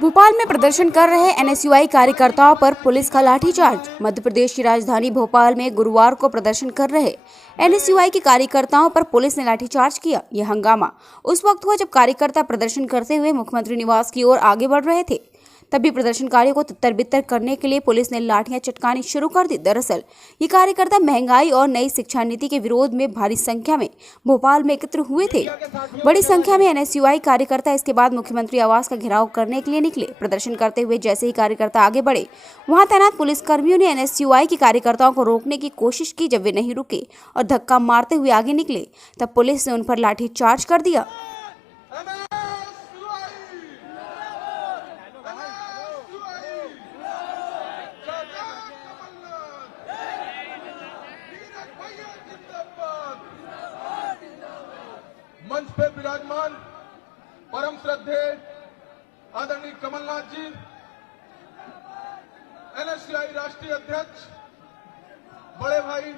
भोपाल में प्रदर्शन कर रहे एनएसयूआई कार्यकर्ताओं पर पुलिस का लाठीचार्ज। मध्य प्रदेश की राजधानी भोपाल में गुरुवार को प्रदर्शन कर रहे एनएसयूआई के कार्यकर्ताओं पर पुलिस ने लाठीचार्ज किया। यह हंगामा उस वक्त हुआ जब कार्यकर्ता प्रदर्शन करते हुए मुख्यमंत्री निवास की ओर आगे बढ़ रहे थे। तभी प्रदर्शनकारियों को तितर बितर करने के लिए पुलिस ने लाठियां चटकानी शुरू कर दी। दरअसल ये कार्यकर्ता महंगाई और नई शिक्षा नीति के विरोध में भारी संख्या में भोपाल में एकत्र हुए थे। बड़ी संख्या में एनएसयूआई कार्यकर्ता इसके बाद मुख्यमंत्री आवास का घेराव करने के लिए निकले। प्रदर्शन करते हुए जैसे ही कार्यकर्ता आगे बढ़े, वहां तैनात पुलिसकर्मियों ने एनएसयूआई के कार्यकर्ताओं को रोकने की कोशिश की। जब वे नहीं रुके और धक्का मारते हुए आगे निकले, तब पुलिस ने उन पर लाठीचार्ज कर दिया। मंच पे विराजमान परम श्रद्धेय आदरणीय कमलनाथ जी, एनएसयूआई राष्ट्रीय अध्यक्ष बड़े भाई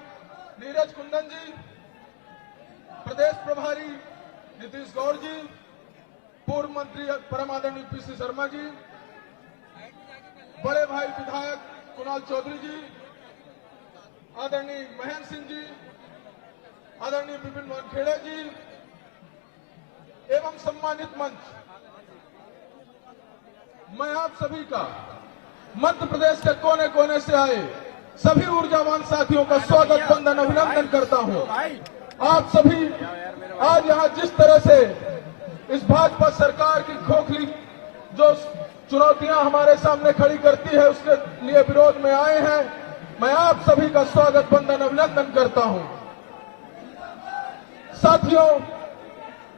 नीरज कुंदन जी, प्रदेश प्रभारी नीतीश गौड़ जी, पूर्व मंत्री परम आदरणीय पीसी शर्मा जी, बड़े भाई विधायक कुणाल चौधरी जी, आदरणीय महेंद्र सिंह जी, आदरणीय विपिन वानखेड़े जी एवं सम्मानित मंच, मैं आप सभी का मध्य प्रदेश के कोने कोने से आए सभी ऊर्जावान साथियों का स्वागत, वंदन, अभिनंदन करता हूं। आप सभी आज यहां जिस तरह से इस भाजपा सरकार की खोखली जो चुनौतियां हमारे सामने खड़ी करती है उसके लिए विरोध में आए हैं, मैं आप सभी का स्वागत, वंदन, अभिनंदन करता हूं। साथियों,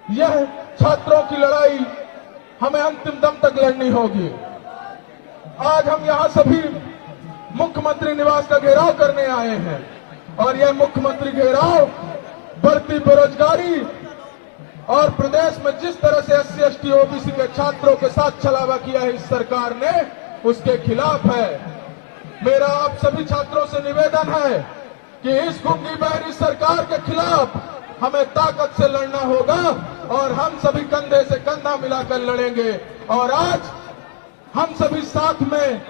यह छात्रों की लड़ाई हमें अंतिम दम तक लड़नी होगी। आज हम यहां सभी मुख्यमंत्री निवास का घेराव करने आए हैं और यह मुख्यमंत्री घेराव बढ़ती बेरोजगारी और प्रदेश में जिस तरह से SC, ST, OBC के छात्रों के साथ छलावा किया है इस सरकार ने, उसके खिलाफ है। मेरा आप सभी छात्रों से निवेदन है कि इस गुंगी बहरी सरकार के खिलाफ हमें ताकत से लड़ना होगा और हम सभी कंधे से कंधा मिलाकर लड़ेंगे। और आज हम सभी साथ में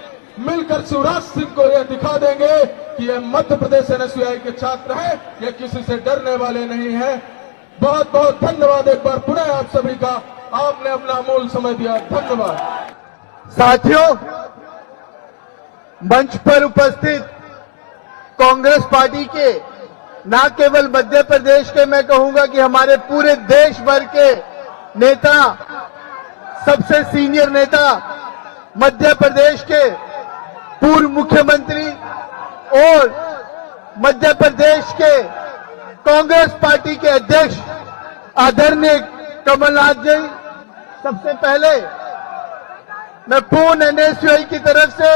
मिलकर शिवराज सिंह को यह दिखा देंगे कि यह मध्य प्रदेश एनएसयूआई के छात्र हैं, ये किसी से डरने वाले नहीं हैं। बहुत बहुत धन्यवाद एक बार पुनः आप सभी का, आपने अपना अमूल्य समय दिया, धन्यवाद। साथियों, मंच पर उपस्थित कांग्रेस पार्टी के न केवल मध्य प्रदेश के, मैं कहूंगा कि हमारे पूरे देश भर के नेता, सबसे सीनियर नेता, मध्य प्रदेश के पूर्व मुख्यमंत्री और मध्य प्रदेश के कांग्रेस पार्टी के अध्यक्ष आदरणीय कमलनाथ जी, सबसे पहले मैं पूर्ण एनएसयूआई की तरफ से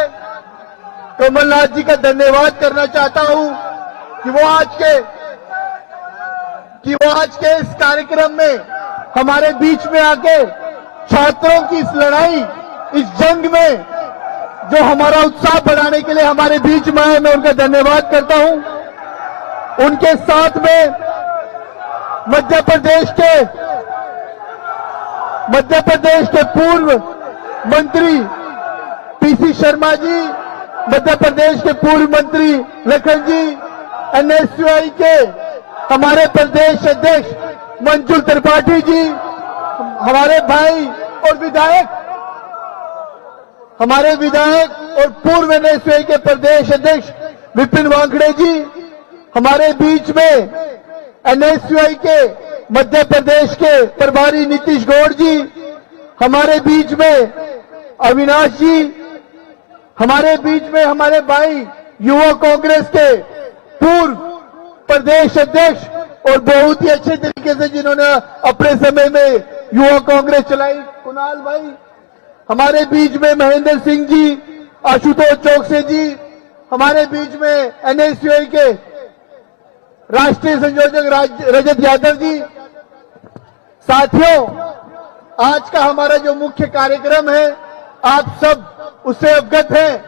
कमलनाथ जी का धन्यवाद करना चाहता हूं कि वो आज के इस कार्यक्रम में हमारे बीच में आके छात्रों की इस लड़ाई, इस जंग में जो हमारा उत्साह बढ़ाने के लिए हमारे बीच में आए, मैं उनका धन्यवाद करता हूं। उनके साथ में मध्य प्रदेश के पूर्व मंत्री पीसी शर्मा जी, मध्य प्रदेश के पूर्व मंत्री लखन जी, एनएसयूआई के हमारे प्रदेश अध्यक्ष मंजुल त्रिपाठी जी, हमारे भाई और हमारे विधायक और पूर्व एनएसयूआई के प्रदेश अध्यक्ष विपिन वानखेड़े जी, हमारे बीच में एनएसयूआई के मध्य प्रदेश के प्रभारी नीतीश गौड़ जी, हमारे बीच में अविनाश जी, हमारे बीच में हमारे भाई युवा कांग्रेस के पूर्व प्रदेश अध्यक्ष और बहुत ही अच्छे तरीके से जिन्होंने अपने समय में युवा कांग्रेस चलाई, कुणाल भाई, हमारे बीच में महेंद्र सिंह जी, आशुतोष चौकसे जी, हमारे बीच में एनएसयूआई के राष्ट्रीय संयोजक रजत यादव जी। साथियों, आज का हमारा जो मुख्य कार्यक्रम है, आप सब उससे अवगत हैं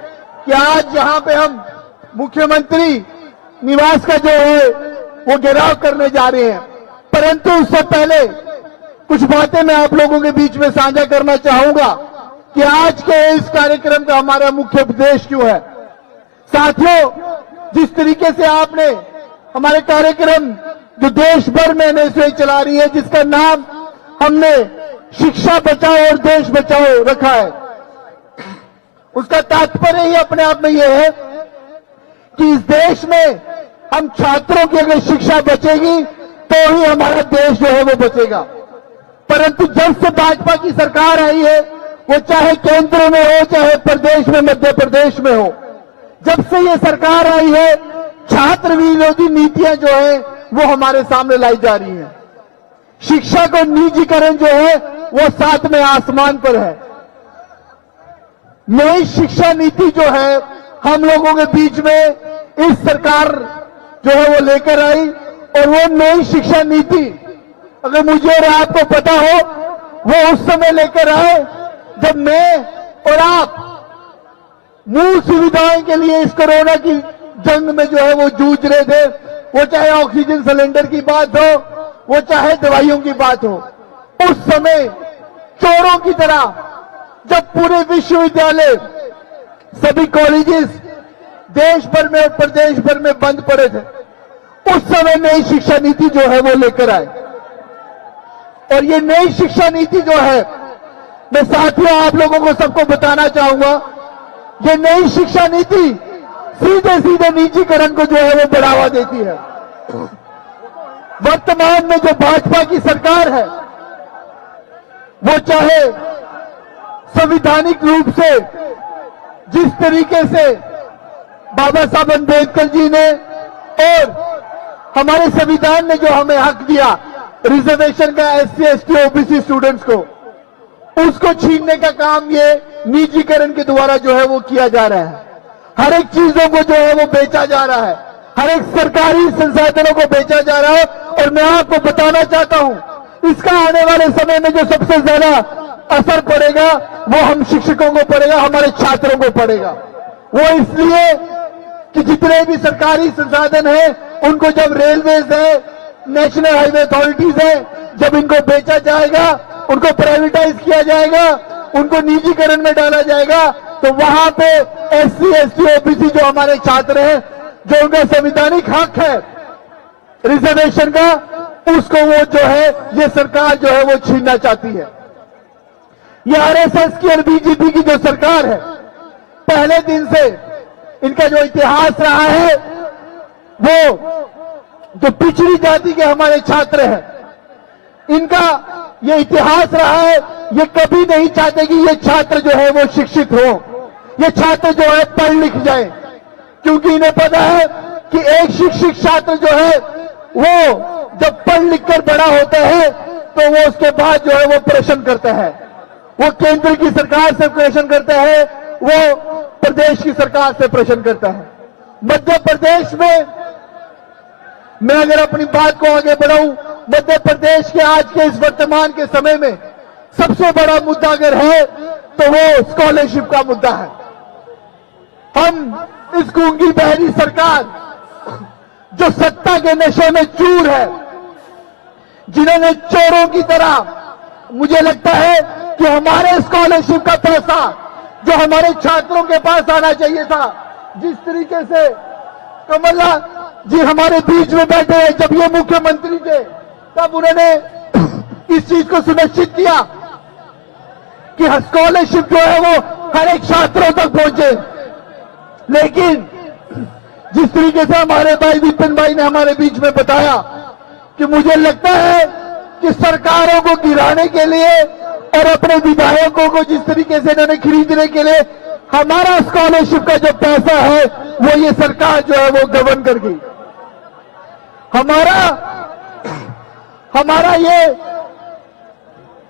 कि आज यहां पे हम मुख्यमंत्री निवास का जो है वो घेराव करने जा रहे हैं। परंतु उससे पहले कुछ बातें मैं आप लोगों के बीच में साझा करना चाहूंगा। कि आज के इस कार्यक्रम का हमारा मुख्य उद्देश्य क्यों है। साथियों, जिस तरीके से आपने हमारे कार्यक्रम जो देश भर में एनएसयूआई चला रही है, जिसका नाम हमने शिक्षा बचाओ और देश बचाओ रखा है, उसका तात्पर्य ही अपने आप में यह है कि इस देश में हम छात्रों की अगर शिक्षा बचेगी तो ही हमारा देश जो है वो बचेगा। परंतु जब से भाजपा की सरकार आई है, वो चाहे केंद्र में हो चाहे प्रदेश में, मध्य प्रदेश में हो, जब से ये सरकार आई है, छात्र विरोधी नीतियां जो है वो हमारे सामने लाई जा रही हैं। शिक्षा को निजीकरण जो है वो सातवें आसमान पर है। नई शिक्षा नीति जो है हम लोगों के बीच में इस सरकार जो है वो लेकर आई, और वो नई शिक्षा नीति अगर मुझे और आपको पता हो, वो उस समय लेकर आए जब मैं और आप मूल सुविधाओं के लिए इस कोरोना की जंग में जो है वो जूझ रहे थे। वो चाहे ऑक्सीजन सिलेंडर की बात हो, वो चाहे दवाइयों की बात हो। उस समय चोरों की तरह जब पूरे विश्वविद्यालय, सभी कॉलेजेस देश भर में और प्रदेश भर में बंद पड़े थे, उस समय नई शिक्षा नीति जो है वो लेकर आए। और ये नई शिक्षा नीति जो है, मैं साथियों आप लोगों को सबको बताना चाहूंगा, ये नई शिक्षा नीति सीधे सीधे निजीकरण को जो है वो बढ़ावा देती है। वर्तमान में जो भाजपा की सरकार है, वो चाहे संवैधानिक रूप से जिस तरीके से बाबा साहब अम्बेडकर जी ने और हमारे संविधान ने जो हमें हक दिया रिजर्वेशन का एससी एसटी ओबीसी स्टूडेंट्स को, उसको छीनने का काम ये निजीकरण के द्वारा जो है वो किया जा रहा है। हर एक चीजों को जो है वो बेचा जा रहा है, हर एक सरकारी संसाधनों को बेचा जा रहा है। और मैं आपको बताना चाहता हूं, इसका आने वाले समय में जो सबसे ज्यादा असर पड़ेगा वो हम शिक्षकों को पड़ेगा, हमारे छात्रों को पड़ेगा। वो इसलिए कि जितने भी सरकारी संसाधन है उनको जब रेलवेज है, नेशनल हाईवे अथॉरिटीज है, जब इनको बेचा जाएगा, उनको प्राइवेटाइज किया जाएगा, उनको निजीकरण में डाला जाएगा, तो वहां पे एससी एसटी ओबीसी जो हमारे छात्र हैं, जो उनका संवैधानिक हक है रिजर्वेशन का, उसको वो जो है ये सरकार जो है वो छीनना चाहती है। ये आरएसएस की और बीजेपी की जो सरकार है, पहले दिन से इनका जो इतिहास रहा है, वो जो पिछड़ी जाति के हमारे छात्र हैं, इनका ये इतिहास रहा है, ये कभी नहीं चाहते कि ये छात्र जो है वो शिक्षित हो, ये छात्र जो है पढ़ लिख जाए, क्योंकि इन्हें पता है कि एक शिक्षित छात्र जो है वो जब पढ़ लिख कर बड़ा होता है तो वो उसके बाद जो है वो प्रश्न करता है, वो केंद्र की सरकार से प्रश्न करता है, वो प्रदेश की सरकार से प्रश्न करता है। मध्य प्रदेश में मैं अगर अपनी बात को आगे बढ़ाऊं, मध्य प्रदेश के आज के इस वर्तमान के समय में सबसे बड़ा मुद्दा अगर है तो वो स्कॉलरशिप का मुद्दा है। हम इस गूंगी बहरी सरकार जो सत्ता के नशे में चूर है, जिन्होंने चोरों की तरह, मुझे लगता है कि हमारे स्कॉलरशिप का पैसा जो हमारे छात्रों के पास आना चाहिए था, जिस तरीके से कमलनाथ जी हमारे बीच में बैठे हैं, जब ये मुख्यमंत्री थे तब उन्होंने इस चीज को सुनिश्चित किया कि स्कॉलरशिप जो है वो हर एक छात्रों तक पहुंचे। लेकिन जिस तरीके से हमारे भाई विपिन भाई ने हमारे बीच में बताया कि मुझे लगता है कि सरकारों को गिराने के लिए और अपने विधायकों को जिस तरीके से इन्होंने खरीदने के लिए हमारा स्कॉलरशिप का जो पैसा है वो ये सरकार जो है वो गबन कर गई।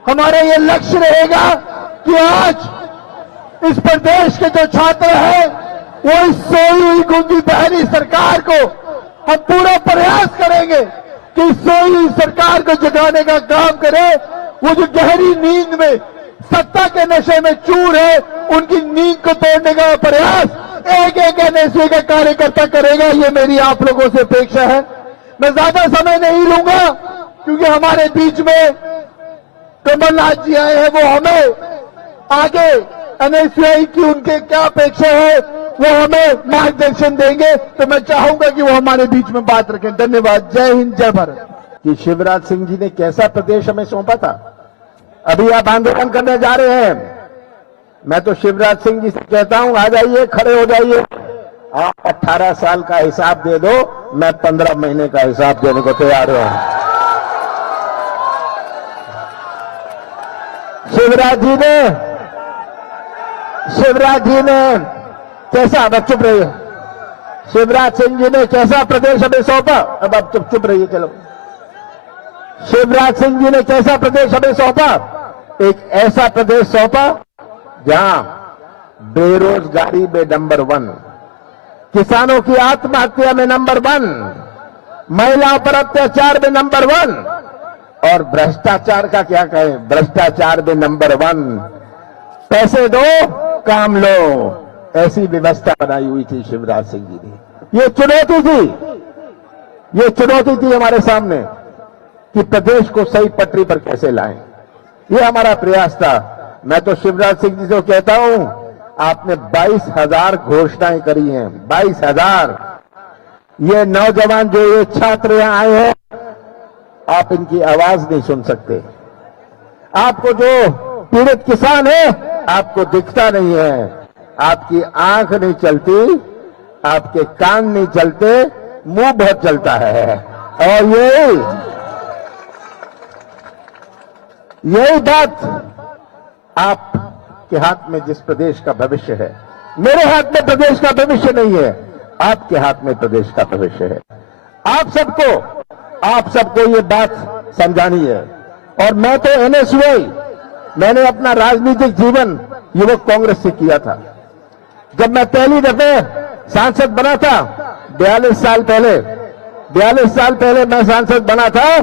हमारा ये लक्ष्य रहेगा कि आज इस प्रदेश के जो छात्र हैं वो इस सोई हुई गूंगी बहरी सरकार को हम पूरा प्रयास करेंगे कि इस सोई हुई सरकार को जगाने का काम करें। वो जो गहरी नींद में सत्ता के नशे में चूर है, उनकी नींद को तोड़ने का प्रयास एक एक एनएसयूआई का कार्यकर्ता करेगा। ये मेरी आप लोगों से अपेक्षा है। मैं ज्यादा समय नहीं लूंगा क्योंकि हमारे बीच में कमलनाथ जी आए हैं, वो हमें आगे एनएसयूआई की उनके क्या अपेक्षा है वो हमें मार्गदर्शन देंगे। तो मैं चाहूंगा कि वो हमारे बीच में बात रखें। धन्यवाद। जय हिंद, जय भारत। कि शिवराज सिंह जी ने कैसा प्रदेश हमें सौंपा था। अभी आप आंदोलन करने जा रहे हैं, मैं तो शिवराज सिंह जी से कहता हूं, आ जाइए, खड़े हो जाइए। आप 18 साल का हिसाब दे दो, मैं 15 महीने का हिसाब देने को तैयार हूं। शिवराज जी ने कैसा, अब चुप रहिए, शिवराज सिंह जी ने कैसा प्रदेश हमें सौंपा। अब आप चुप रहिए, चलो। शिवराज सिंह जी ने कैसा प्रदेश हमें सौंपा। एक ऐसा प्रदेश सौंपा जहां बेरोजगारी में नंबर 1, किसानों की आत्महत्या में नंबर 1, महिलाओं पर अत्याचार में नंबर 1 और भ्रष्टाचार का क्या कहें, भ्रष्टाचार में नंबर 1। पैसे दो, काम लो, ऐसी व्यवस्था बनाई हुई थी शिवराज सिंह जी ने। ये चुनौती थी हमारे सामने कि प्रदेश को सही पटरी पर कैसे लाएं। ये हमारा प्रयास था। मैं तो शिवराज सिंह जी से कहता हूं, आपने 22,000 घोषणाएं करी हैं, 22,000। ये नौजवान जो ये छात्र यहां आए हैं, आप इनकी आवाज नहीं सुन सकते। आपको जो पीड़ित किसान है, आपको दिखता नहीं है, आपकी आंख नहीं चलती, आपके कान नहीं चलते, मुंह बहुत चलता है। और यही बात आपके हाथ में जिस प्रदेश का भविष्य है, मेरे हाथ में प्रदेश का भविष्य नहीं है, आपके हाथ में प्रदेश का भविष्य है। आप सबको ये बात समझानी है। और मैं तो एनएसयूआई, मैंने अपना राजनीतिक जीवन युवक कांग्रेस से किया था। जब मैं पहली दफे सांसद बना था 42 साल पहले मैं सांसद बना था,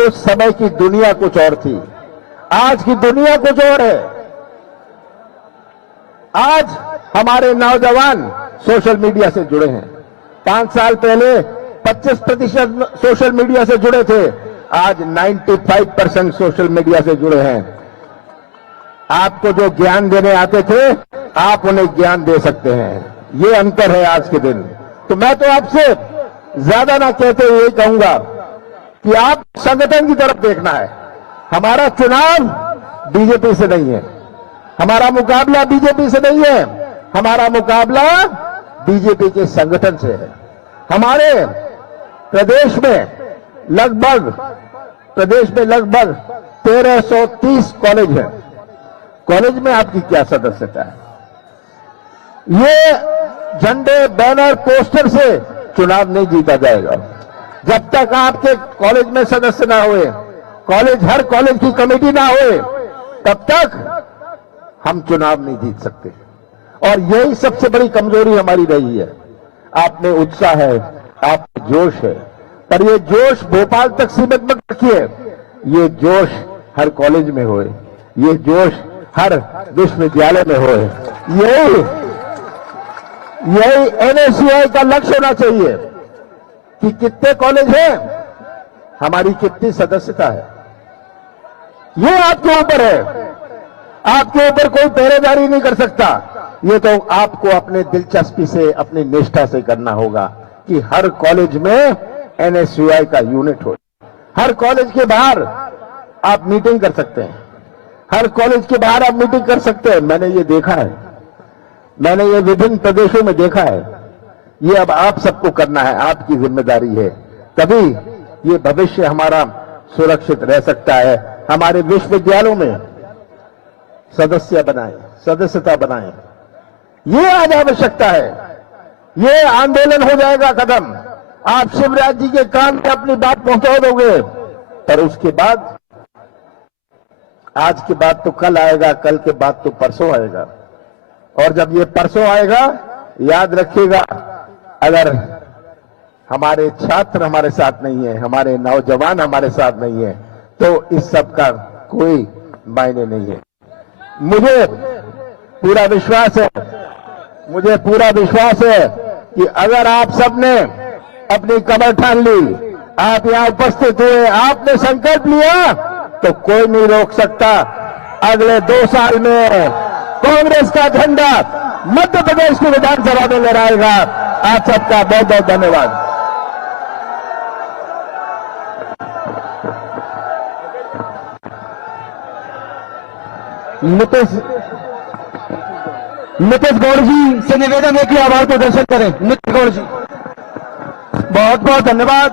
उस समय की दुनिया कुछ और थी, आज की दुनिया कुछ और है। आज हमारे नौजवान सोशल मीडिया से जुड़े हैं। 5 साल पहले 25% सोशल मीडिया से जुड़े थे, आज 95% सोशल मीडिया से जुड़े हैं। आपको जो ज्ञान देने आते थे, आप उन्हें ज्ञान दे सकते हैं। ये अंतर है आज के दिन। तो मैं तो आपसे ज्यादा ना कहते हुए कहूंगा कि आप संगठन की तरफ देखना है। हमारा चुनाव बीजेपी से नहीं है, हमारा मुकाबला बीजेपी से नहीं है, हमारा मुकाबला बीजेपी के संगठन से है। हमारे प्रदेश में लगभग 1330 कॉलेज हैं। कॉलेज में आपकी क्या सदस्यता है? ये झंडे, बैनर, पोस्टर से चुनाव नहीं जीता जाएगा। जब तक आपके कॉलेज में सदस्य ना हुए, हर कॉलेज की कमेटी ना हुए, तब तक हम चुनाव नहीं जीत सकते। और यही सबसे बड़ी कमजोरी हमारी रही है। आप में उत्साह है, आप में जोश है, पर ये जोश भोपाल तक सीमित मत रखिए। ये जोश हर कॉलेज में होए, ये जोश हर विश्वविद्यालय में होए। यही एनएसयूआई का लक्ष्य होना चाहिए कि कितने कॉलेज हैं, हमारी कितनी सदस्यता है। ये आपके ऊपर है। आपके ऊपर कोई पहरेदारी नहीं कर सकता। ये तो आपको अपने दिलचस्पी से, अपनी निष्ठा से करना होगा कि हर कॉलेज में एनएसयूआई का यूनिट हो। हर कॉलेज के बाहर आप मीटिंग कर सकते हैं, हर कॉलेज के बाहर आप मीटिंग कर सकते हैं। मैंने ये देखा है, मैंने ये विभिन्न प्रदेशों में देखा है। ये अब आप सबको करना है, आपकी जिम्मेदारी है। तभी ये भविष्य हमारा सुरक्षित रह सकता है। हमारे विश्वविद्यालयों में सदस्यता बनाएं। ये आज आवश्यकता है। ये आंदोलन हो जाएगा खत्म। आप शिवराज जी के कान में अपनी बात पहुंचा दोगे, पर उसके बाद आज के बाद तो कल आएगा, कल के बाद तो परसों आएगा। और जब ये परसों आएगा, याद रखिएगा, अगर हमारे छात्र हमारे साथ नहीं है, हमारे नौजवान हमारे साथ नहीं है, तो इस सब का कोई मायने नहीं है। मुझे पूरा विश्वास है कि अगर आप सबने अपनी कमर ठान ली, आप यहां उपस्थित हुए, आपने संकल्प लिया, तो कोई नहीं रोक सकता। अगले 2 साल में कांग्रेस का झंडा मध्य प्रदेश की विधानसभा में लहराएगा। आप सबका बहुत बहुत धन्यवाद। नीतीश गौड़ जी से निवेदन है कि आभार प्रदर्शन करें। नीतीश गौड़ जी, बहुत बहुत धन्यवाद।